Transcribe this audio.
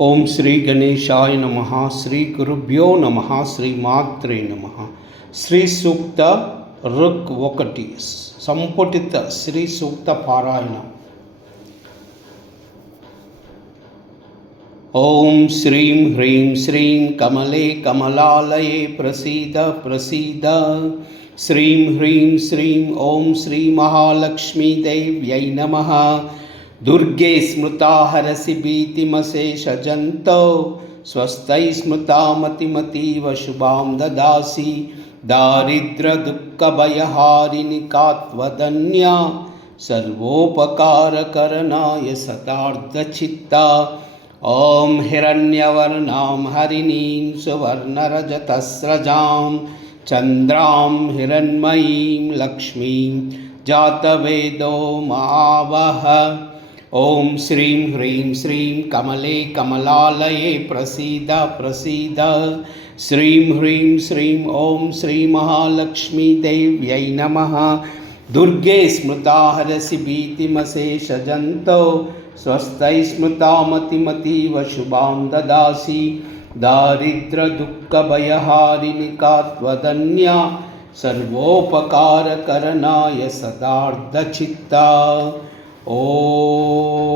ओम श्री गणेशाय नमः। श्री गुरुभ्यो नमः। श्री मात्रे नमः। శ్రీ సూక్త రుక్ 1 సంపుటిత శ్రీ సూక్త పారాయణ. ఓం శ్రీం హ్రీం శ్రీం కమలే కమలాలయే ప్రసీద ప్రసీద. శ్రీం హ్రీం శ్రీం ఓం శ్రీ మహాలక్ష్మీ దేవ్యై నమః. दुर्गे स्मृता हरसि भीतिमशेषजन्तौ स्वस्तै स्मृता मतिमतीव शुभां ददासि. दारिद्र्यदुःखभयहारिणि का त्वदन्या सर्वोपकारकरणाय सदार्धचित्ता. ॐ हिरण्यवर्णां हरिणीं सुवर्णरजतस्रजां चन्द्रां हिरण्मयीं लक्ष्मीं जातवेदो महावः. ओम श्रीं ह्रीं श्रीं कमले कमलालये प्रसीद प्रसीद. श्रीं ह्रीं श्रीं ओम श्री महालक्ष्मी देव्यै नमः. दुर्गे स्मृता हरसि भीतिमशेषजन्तौ स्वस्तै स्मृता मतिमतीव शुभां ददासि. दारिद्र्यदुःखभयहारिणि का त्वदन्या सर्वोपकारकरणाय सदार्धचित्ता. ओम